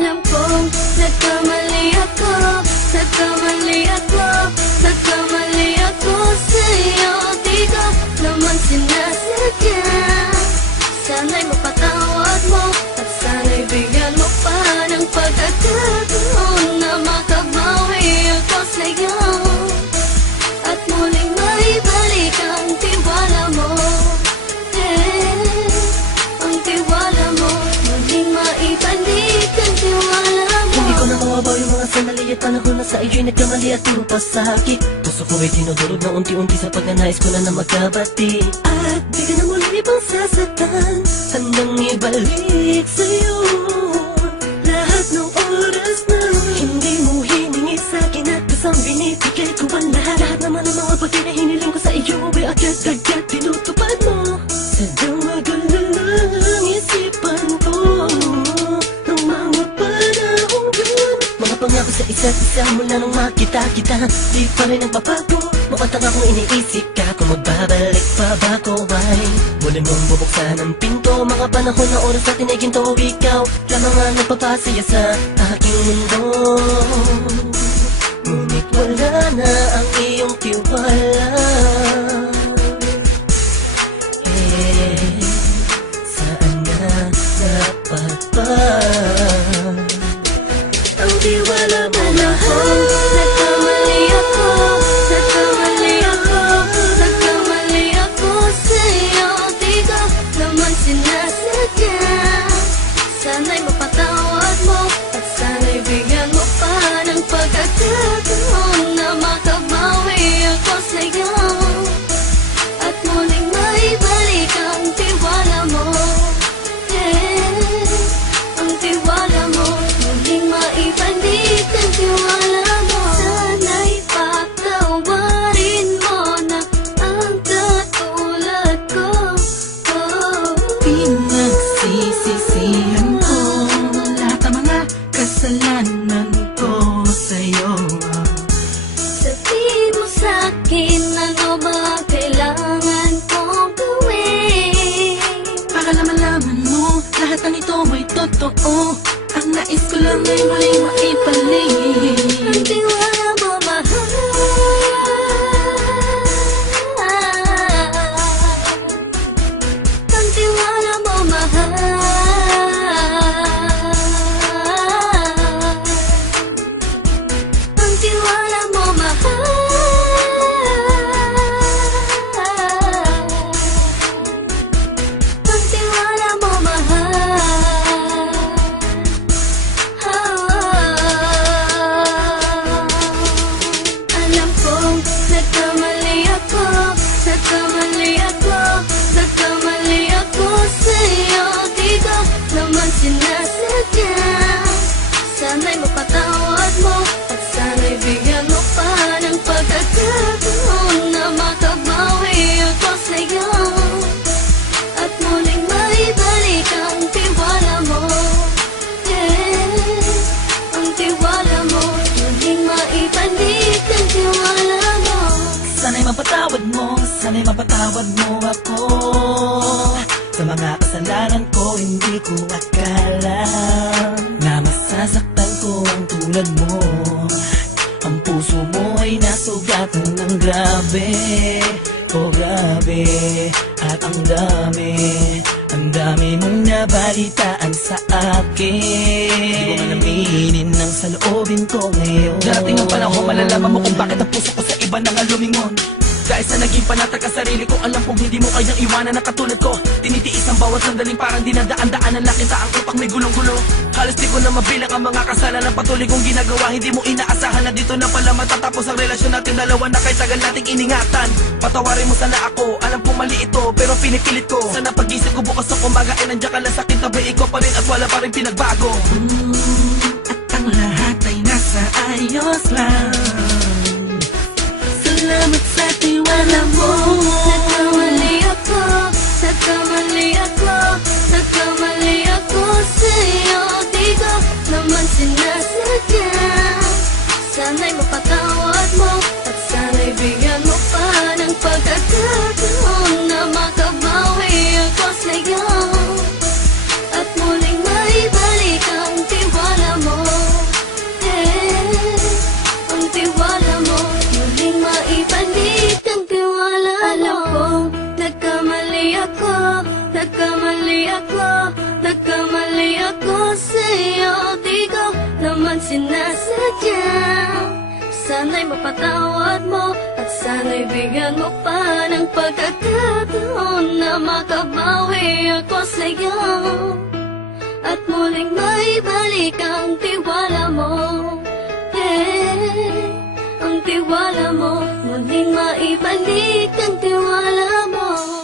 Alam kong nagkamali ako, nagkamali ako, nagkamali ako sa'yo. Di ko naman sinasadya. Sana'y mapatawad mo at sana'y bigyan mo pa ng pagkakataon na makabawi ako sa'yo at muling maibalik ang tiwala mo. Ang tiwala mo, muling maibalik ang tiwala mo. Hindi ko na mawabaw yung mga sandali at panahon na sa iyo'y nagkamali at puro pasakit. Puso ko ay tinudurog na unti-unti sa pagnanais ko na magkabati. At di ka na muli pang sasaktan, handang ibalik sa'yo lahat ng oras na hindi mo hiningi sa'kin at kusang binibigay ko ang lahat. Lahat naman ng mga bagay na hiniling ko sa iyo ay agad-agad tinutupad mo. Sadyang magulo lang isipan ko ng mga panahon yun. Mga pangako sa isa't isa mula nung makita kita, di pa rin nagbabago. Mapatang akong iniisip ka kung magbabalik pa ba ko ay muli mong bubuksan ang pinto. Mga panahon na oras natin ay ginto, ikaw lamang ang nagpapasaya sa aking mundo. Ngunit wala na ang iyong tiwala. Saan na dapat ba ang tiwala mo? Nagkamali ako, nagkamali ako, nagkamali ako sa'yo. Di ko naman sinasadya. Sana'y mapatawad mo at sana'y bigyan mo pa ng pagkakataon na makabawi ako sa'yo at muling maibalik ang tiwala mo. Ang tiwala mo, muling maibalik ang tiwala mo. Sana'y patawarin mo na ang katulad ko. Pinagsisisihan ko lahat ng mga kasalanan ko sa'yo. Sabihin mo sa'kin ano ba ang kailangan kong gawin Para malaman mo lahat ng ito ay totoo. Ang nais ko lang ay muling maibalik ang tiwala mo, mahal. Ang tiwala mo, mahal. Ang tiwala mo, mahal. Ang tiwala mo, mahal. Alam kong nagkamali ako, nagkamali ako, nagkamali ako sa'yo. Di ko naman sinasadya. Sana'y mapatawad mo at sana'y bigyan mo pa ng pagkakataon na makabawi ako sa'yo at muling maibalik ang tiwala mo. Ang tiwala mo, muling maibalik ang tiwala mo. Sana'y mapatawad mo, sana'y mapatawad mo ako sa mga kasalanan ko. Hindi ko akala na masasaktan ko ang tulad mo. Ang puso mo ay nasugatan ng grabe, oh grabe. At ang dami mong nabalitaan sa akin. Di ko man aminin ang saloobin ko ngayon. Darating ang panahon, malalaman mo kung bakit ang puso ko sa iba nang lumingon. Dahil sa naging panatag ang sarili ko, alam kong hindi mo kayang iwanan na katulad ko. Tinitiis ang bawat sandaling parang dinadaan-daanan lang kita. Ang utak may gulong-gulo. Halos di ko na mabilang ang mga kasalanan patuloy kong ginagawa. Hindi mo inaasahan na dito na pala matatapos ang relasyon natin dalawa na kahit tagal nating iningatan. Patawarin mo sana ako, alam kong mali ito pero pinipilit ko. Sana pag-isip ko bukas ng umaga ay nandiyan ka lang sa akin, tabi ikaw pa rin at wala pa rin pinagbago. At ang lahat ay nasa ayos lang. Salamat sa tiwala mo. Nagkamali ako, nagkamali ako, nagkamali ako sa'yo. Di ko naman sinasadya. Sana'y mapatawad mo at sana'y bigyan mo pa ng pagkakataon na makabawi ako sa'yo at muling maibalik ang tiwala sadya. Sana'y mapatawad mo at sana'y bigyan mo pa ng pagkakataon na makabawi ako sa'yo at muling maibalik ang tiwala mo. Ang tiwala mo, muling maibalik ang tiwala mo.